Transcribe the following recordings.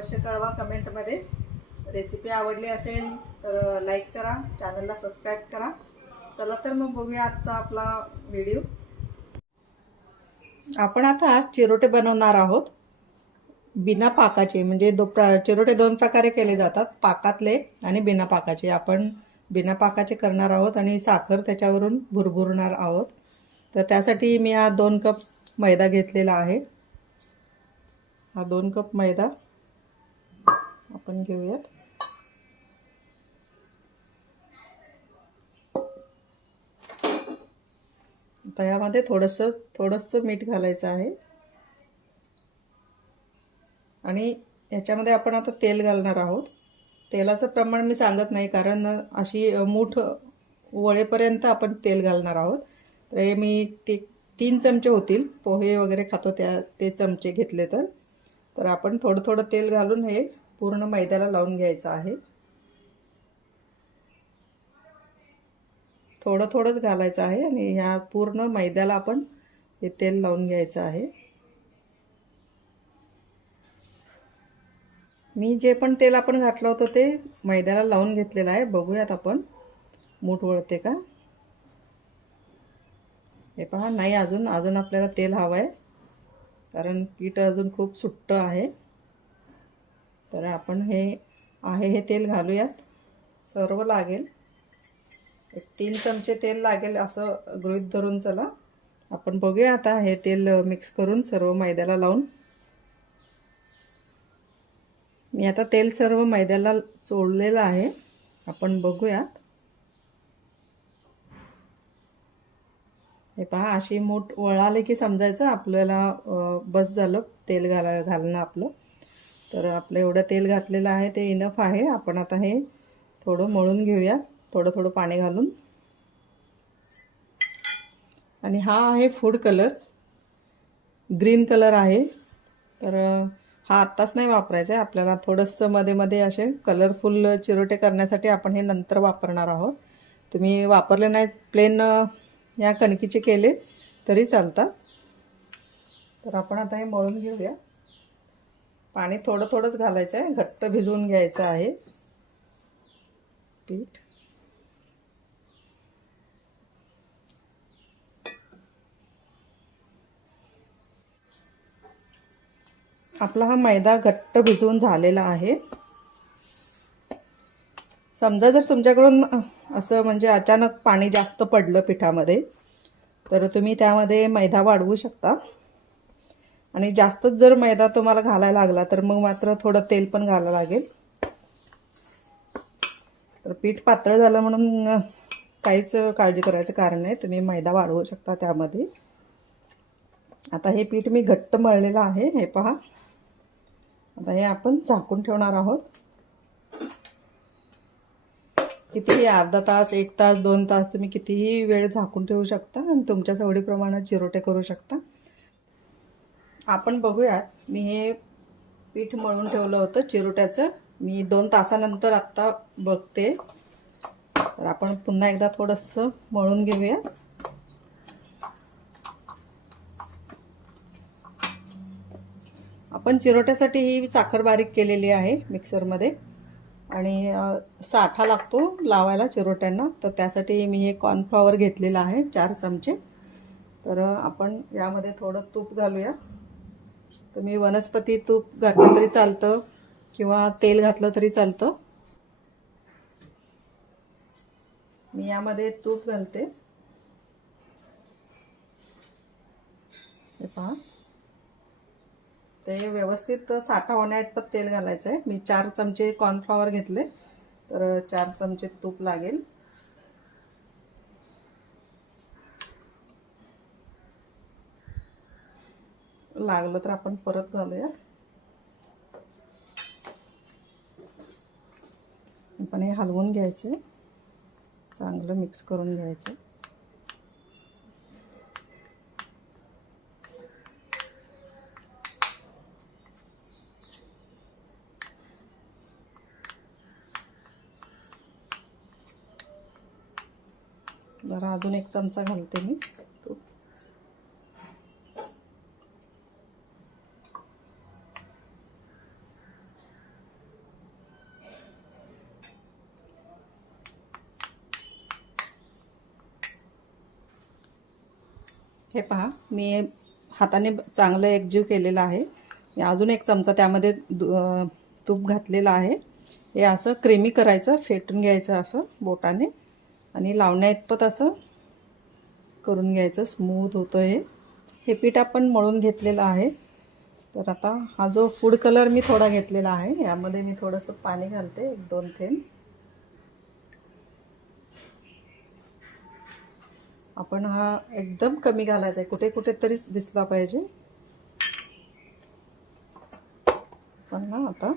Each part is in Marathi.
अवश्य कळवा कमेंटमध्ये। रेसिपी आवडली असेल तर लाईक करा, चॅनलला सबस्क्राईब करा। चला तर मग बघूया आजचा आपला व्हिडिओ। आपण आता चिरोटे बनवणार आहोत बिना पाकाचे। म्हणजे चिरोटे दोन प्रकारे केले जातात, पाकातले आणि बिना पाकाचे। आपण बिना पाकाचे करणार आहोत आणि साखर त्याच्यावरून भुरभुरणार आहोत। तर त्यासाठी मी हा 2 कप मैदा घेतलेला आहे। हा 2 कप मैदा आपण घेऊयात। आता यामध्ये थोडंसं मीठ घालायचं आहे आणि याच्यामध्ये आपण आता तेल घालणार आहोत। तेलाचं प्रमाण मी सांगत नाही, कारण अशी मूठ वळेपर्यंत आपण तेल घालणार आहोत। तर हे मी 3 चमचे होतील, पोहे वगैरे खातो ते चमचे घेतले तर आपण थोडं तेल घालून हे पूर्ण मैद्याला लावून घ्यायचं आहे। थोडंच घालायचं आहे आणि ह्या पूर्ण मैद्याला आपण हे तेल लावून घ्यायचं आहे। मी जे पण तेल आपण घातलं होतं ते मैद्याला लावून घेतलेलं आहे। बघूयात आपण मूठ वळते का। हे पहा, नाही, अजून आपल्याला तेल हवं आहे, कारण पीठ अजून खूप सुट्ट आहे। तर आपण हे तेल घालूयात। सर्व लागेल, 3 चमचे तेल लागेल असं गृहीत धरून चला। आपण बघूया आता हे तेल मिक्स करून सर्व मैद्याला लावून। मी आता तेल सर्व मैद्याला चोळलेलं आहे, आपण बघूयात। हे पहा, अशी मूठ वळाले की समजायचं आपल्याला बस झालं तेल घालणं आपलं। तर आपलं एवढं तेल घातलेलं आहे ते इनफ आहे। आपण आता हे थोडं मळून घेऊया, थोडं पाणी घालून। आणि हा आहे फूड कलर, ग्रीन कलर आहे। तर हा आत्ताच नाही वापरायचा आहे आपल्याला, थोडंसं मध्ये असे कलरफुल चिरोटे करण्यासाठी आपण हे नंतर वापरणार आहोत। तुम्ही वापरले नाही, प्लेन या कणकीचे केले तरी चालतात। तर आपण आता हे मळून घेऊया। पाणी थोडंच घालायचं आहे, घट्ट भिजवून घ्यायचं आहे पीठ। आपला हा मैदा घट्ट भिजवून झालेला आहे। समजा जर तुमच्याकडून असं म्हणजे अचानक पाणी जास्त पडलं पिठामध्ये, तर तुम्ही त्यामध्ये मैदा वाढवू शकता। आणि जास्तच जर मैदा तुम्हाला घालायला लागला तर मग मात्र थोडं तेल पण घालायला लागेल। तर पीठ पातळ झालं म्हणून काहीच काळजी करायचं कारण नाही, तुम्ही मैदा वाढवू शकता त्यामध्ये। आता हे पीठ मी घट्ट मळलेलं आहे, हे पहा। आता हे आपण झाकून ठेवणार आहोत। कितीही, अर्धा तास, 1 तास, 2 तास तुम्ही कितीही वेळ झाकून ठेवू शकता आणि तुमच्या सवडीप्रमाणे चिरोटे करू शकता। आपण बघूयात, मी हे पीठ मळून ठेवलं होतं चिरोट्याचं, मी 2 तासानंतर आत्ता बघते। तर आपण पुन्हा एकदा थोडंसं मळून घेऊया। आपण चिरोट्यासाठी ही साखर बारीक केलेली आहे मिक्सरमध्ये, आणि साठा लागतो लावायला चिरोट्यांना। तर त्यासाठी मी हे कॉर्नफ्लॉवर घेतलेलं आहे 4 चमचे। तर आपण यामध्ये थोडं तूप घालूया। तुम्ही वनस्पती तूप घातलं तरी चालतं किंवा तेल घातलं तरी चालतं। मी यामध्ये तूप घालते, हे पहा। ते व्यवस्थित साठा होण्याइतपत तेल घालायचं आहे। मी 4 चमचे कॉर्नफ्लॉवर घेतले, तर 4 चमचे तूप लागेल। लागलं तर आपण परत घालूया। आपण हे हलवून घ्यायचं, चांगलं मिक्स करून घ्यायचं। जरा अजून 1 चमचा घालते मी तूप। हे पहा, मी हाताने चांगलं एकजीव केलेलं आहे. मी अजून एक चमचा त्यामध्ये तूप घातलेलं आहे. हे असं क्रीमी करायचं, फेटून घ्यायचं असं बोटाने आणि लावण्याइतपत असं करून घ्यायचं. स्मूथ होतं हे. हे पीठ आपण मळून घेतलेलं आहे. तर आता हा जो फूड कलर मी थोडा घेतलेला आहे, यामध्ये मी थोडंसं पाणी घालते, 1-2 थेंब. आपण हा एकदम कमी घालायचा आहे, कुठे कुठे तरीच दिसला पाहिजे. पण ना आता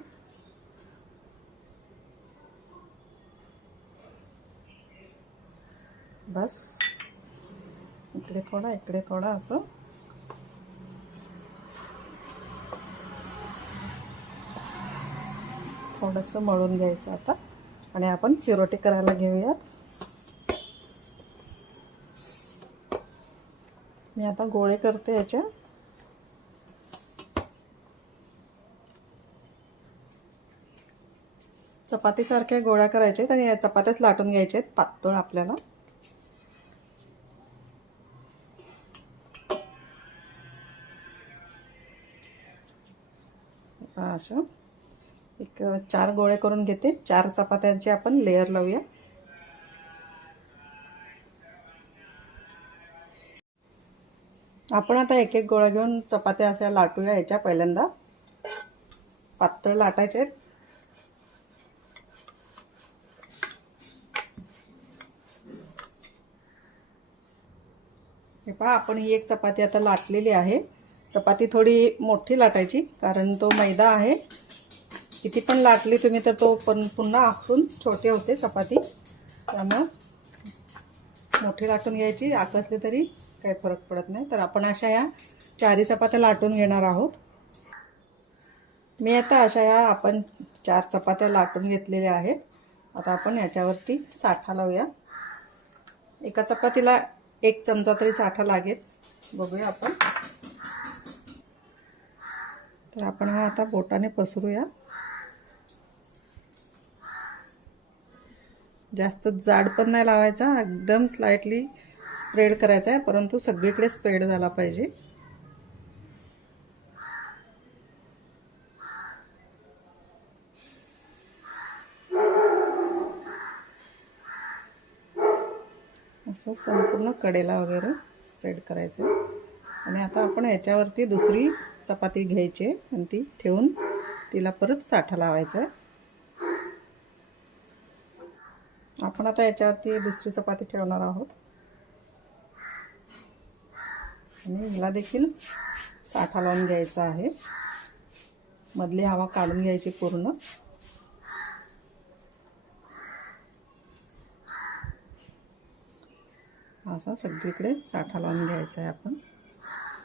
बस इकडे थोडा इकडे थोडा असं थोडंसं मळून घ्यायचं आता. आणि आपण चिरोटे करायला घेऊयात. मी आता गोळे करते याच्या. चपातीसारख्या गोळ्या करायच्या आणि या चपात्याच लाटून घ्यायच्या आहेत पातळ आपल्याला. असं एक 4 गोळे करून घेते. 4 चपात्यांचे आपण लेयर लावूया. आपण आता एक एक गोळा घेऊन चपात्या अशा लाटूया. याच्या पहिल्यांदा पातळ लाटायचे आहेत. हे पहा, आपण ही एक चपाती आता लाटलेली आहे. चपाती थोडी मोठी लाटायची, कारण तो मैदा आहे. किती पण लाटली तुम्ही तर तो पण पुन्हा आखून छोटी होते चपाती. त्यामुळे मोठी लाटून घ्यायची. आकसली तरी काही फरक पडत नाही. तर आपण अशा या 4 चपात्या लाटून घेणार आहोत. मी आता अशा या आपण 4 चपात्या लाटून घेतलेल्या आहेत. आता आपण याच्यावरती साठा लावूया. एका चपातीला 1 चमचा तरी साठा लागेल. बघूया आपण. तर आपण हा आता बोटाने पसरूया. जास्त जाड पण नाही लावायचा, एकदम स्लाइटली स्प्रेड करायचा आहे, परंतु सगळीकडे स्प्रेड झाला पाहिजे. असं संपूर्ण कडेला वगैरे स्प्रेड करायचं. आणि आता आपण याच्यावरती दुसरी चपाती घ्यायची आणि ती ठेवून तिला परत साठा लावायचा आहे. आपण आता याच्यावरती दुसरी चपाती ठेवणार आहोत आणि हिला देखील साठा लावून घ्यायचा आहे. मधली हवा काढून घ्यायची पूर्ण. असा सगळीकडे साठा लावून घ्यायचा आहे आपण.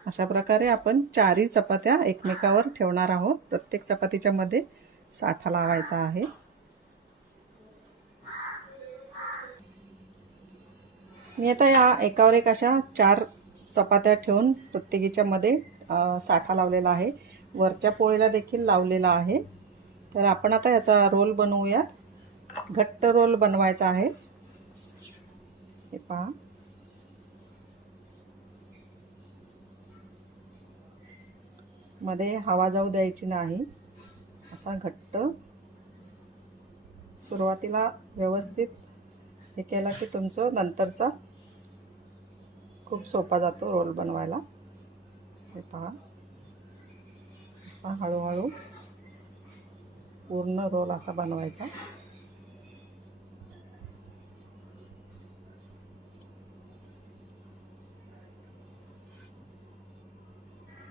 अशा प्रकारे आपण 4 चपात्या एकमेकावर ठेवणार आहोत. प्रत्येक चपातीच्या मध्ये साठा लावायचा आहे. मी आता या एकावर एक अशा 4 चपात्या ठेवून प्रत्येकीच्या मध्ये साठा लावलेला आहे. वरच्या पोळीला देखील लावलेला आहे. तर आपण आता याचा रोल बनवूया. घट्ट रोल बनवायचा आहे. हे पहा, मध्ये हवा जाऊ द्यायची नाही. असा घट्ट सुरुवातीला व्यवस्थित हे केला की तुमचं नंतरचा खूप सोपा जातो रोल बनवायला. हे पहा, असा हळूहळू पूर्ण रोल असा बनवायचा.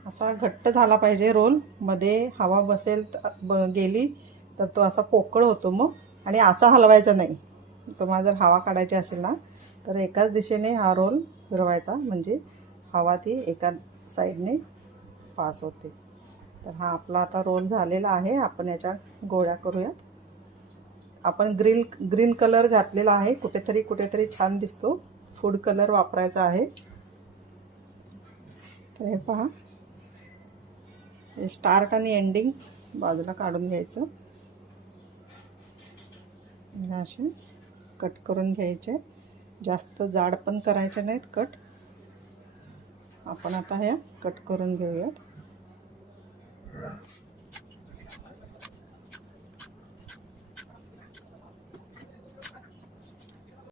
असा घट्ट झाला पाहिजे रोल. मध्ये हवा बसेल गेली तर तो असा पोकळ होतो मग. आणि असा हलवायचा नाही. तुम्हाला जर हवा काढायची असेल ना तर एकाच दिशेने हा रोल फिरवायचा, म्हणजे हवा ती एका साईडने पास होते. तर हा आपला आता रोल झालेला आहे. आपण याच्या गोळ्या करूयात. आपण ग्रीन कलर घातलेला आहे. कुठेतरी छान दिसतो. फूड कलर वापरायचा आहे. तर हे पहा, हे स्टार्ट आणि एंडिंग बाजूला काढून घ्यायचं. असे कट करून घ्यायचे. जास्त जाड पण करायचे नाहीत कट. आपण आता ह्या कट करून घेऊयात.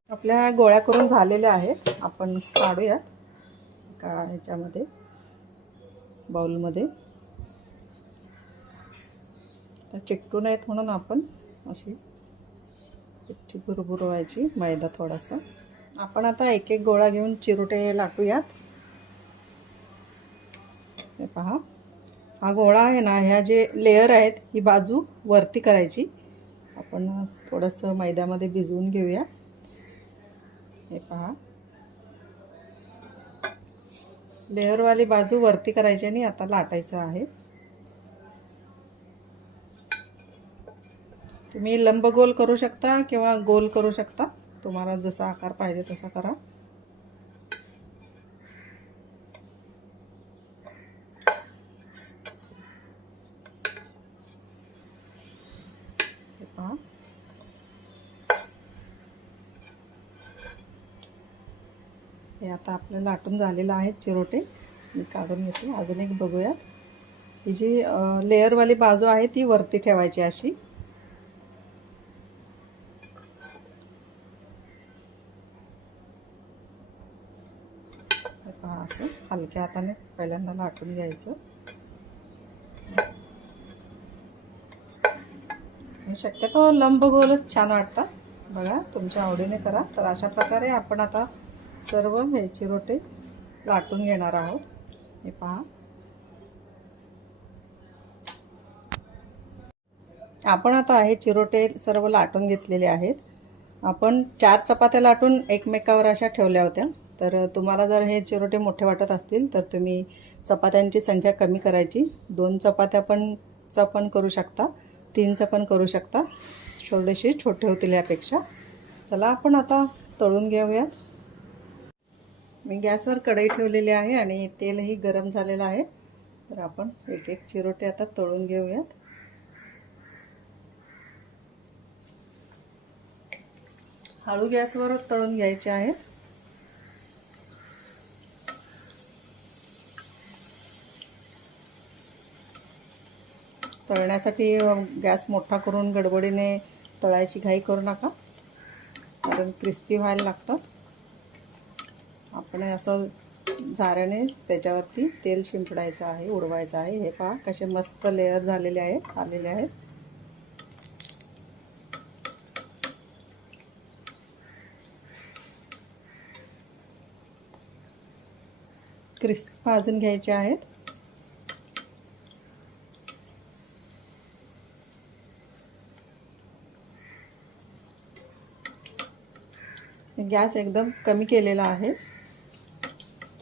आपल्या गोळ्या करून झालेल्या आहेत. आपण काढूयात का ह्याच्यामध्ये बाउलमध्ये. तर चिकटू नयेत म्हणून आपण अशी पिठी भुरभुरवायची, मैदा थोडासा. आपण आता एक एक गोळा घेऊन चिरोटे लाटूयात. हे पहा, हा गोळा आहे ना, ह्या जे लेयर आहेत ही बाजू वरती करायची. आपण थोडंसं मैद्यामध्ये भिजवून घेऊया. हे पहा, लेअरवाली बाजू वरती करायची आणि आता लाटायचं आहे. तुम्ही लंब गोल करू शकता किंवा गोल करू शकता, तुम्हाला जसा आकार पाहिजे तसा करा. हे पहा, हे आता आपलं लाटून झालेलं आहे चिरोटे. मी काढून घेते. अजून एक बघूयात. ही जी लेअरवाली बाजू आहे ती वरती ठेवायची अशी. पहा, असं हलक्या हाताने पहिल्यांदा लाटून घ्यायचं. शक्यतो लंबगोलच छान वाटतात. बघा, तुमच्या आवडीने करा. तर अशा प्रकारे आपण आता सर्व हे चिरोटे लाटून घेणार आहोत. हे पहा, आपण आता हे चिरोटे सर्व लाटून घेतलेले आहेत. आपण 4 चपात्या लाटून एकमेकावर अशा ठेवल्या होत्या. तर तुम्हाला जर हे चिरोटे मोठे वाटत असतील तर तुम्ही चपात्यांची संख्या कमी करायची. 2 चपात्या पण करू शकता, 3 पण करू शकता. थोडेसे छोटे होतील यापेक्षा. चला आपण आता तळून घेऊयात. मी गॅसवर कढई ठेवलेली आहे आणि तेलही गरम झालेलं आहे. तर आपण एक एक चिरोटे आता तळून घेऊयात. हळू गॅसवर तळून घ्यायचे आहेत. तळण्यासाठी गॅस मोठा करून गडबडीने तळायची घाई करू नका, कारण क्रिस्पी व्हायला लागतात. आपण असं झाऱ्याने त्याच्यावरती तेल शिंपडायचं आहे, उडवायचं आहे. हे पहा, कसे मस्त लेअर झालेले आहेत, आलेले आहेत. क्रिस्पी भाजून घ्यायचे आहेत. गॅस एकदम कमी केलेला आहे.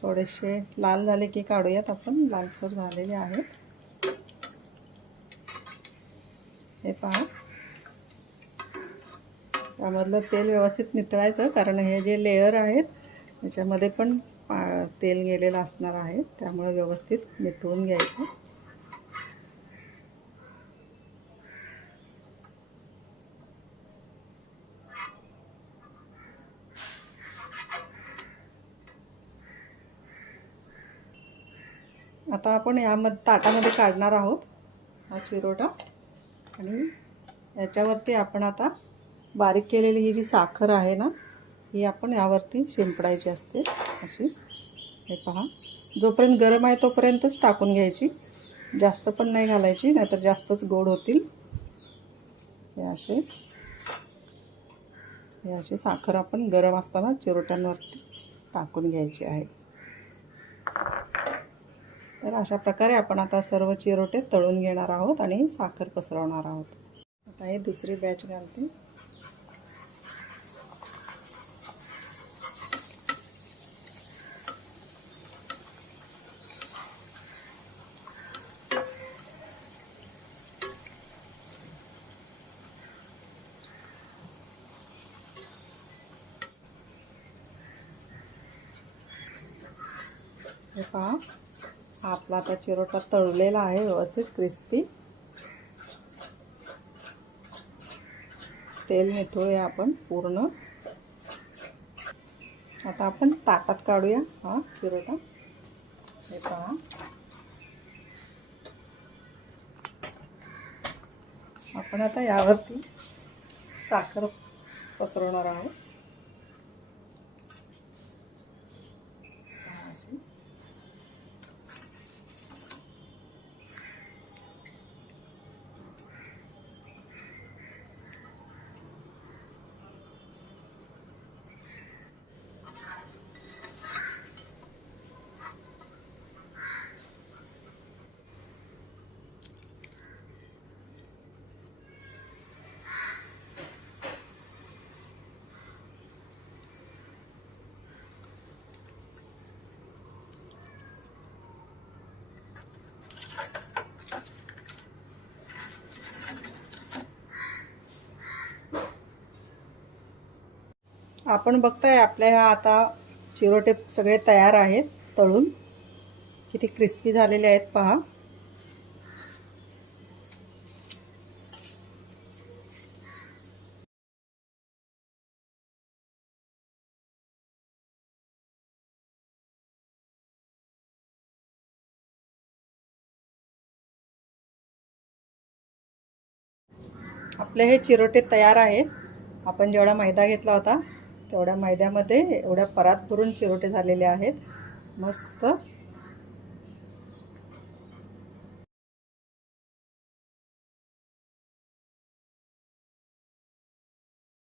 थोडेसे लाल झाले की काढूयात आपण. लालसर झालेले आहेत. हे पहा, त्यामधलं तेल व्यवस्थित नितळायचं, कारण हे जे लेयर आहेत त्याच्यामध्ये पण तेल गेलेलं असणार आहे. त्यामुळे व्यवस्थित नितळून घ्यायचं. आता आपण ताटामध्ये काढणार आहोत हा चिरोटा. आणि याच्यावरती आपण आता बारीक केलेली ही जी साखर आहे ना, ही आपण यावरती शिंपडायची असते अशी. हे पहा, जोपर्यंत गरम आहे तोपर्यंतच टाकून घ्यायची, जास्त पण नाही घालायची, नाहीतर जास्तच गोड होतील. हे अशी साखर आपण गरम असताना चिरोट्यांवरती टाकून घ्यायची आहे. तर अशा प्रकारे आपण आता सर्व चिरोटे तळून घेणार आहोत आणि साखर पसरवणार आहोत. आता हे दुसरी बॅच घालते. हे पहा, हा आपला आता चिरोटा तळलेला आहे व्यवस्थित क्रिस्पी. तेल निथळूया आपण पूर्ण. आता आपण ताटात काढूया हा चिरोटा. हे पहा, आपण आता यावरती साखर पसरवणार आहोत. आपण बघताय आपल्या ह्या आता चिरोटे सगळे तयार आहेत. तळून किती क्रिस्पी झालेले आहेत पहा. आपले हे चिरोटे तयार आहेत. आपण जेवढा मैदा घेतला होता तेवढ्या मैद्यामध्ये एवढ्या परात भरून चिरोटे झालेले आहेत. मस्त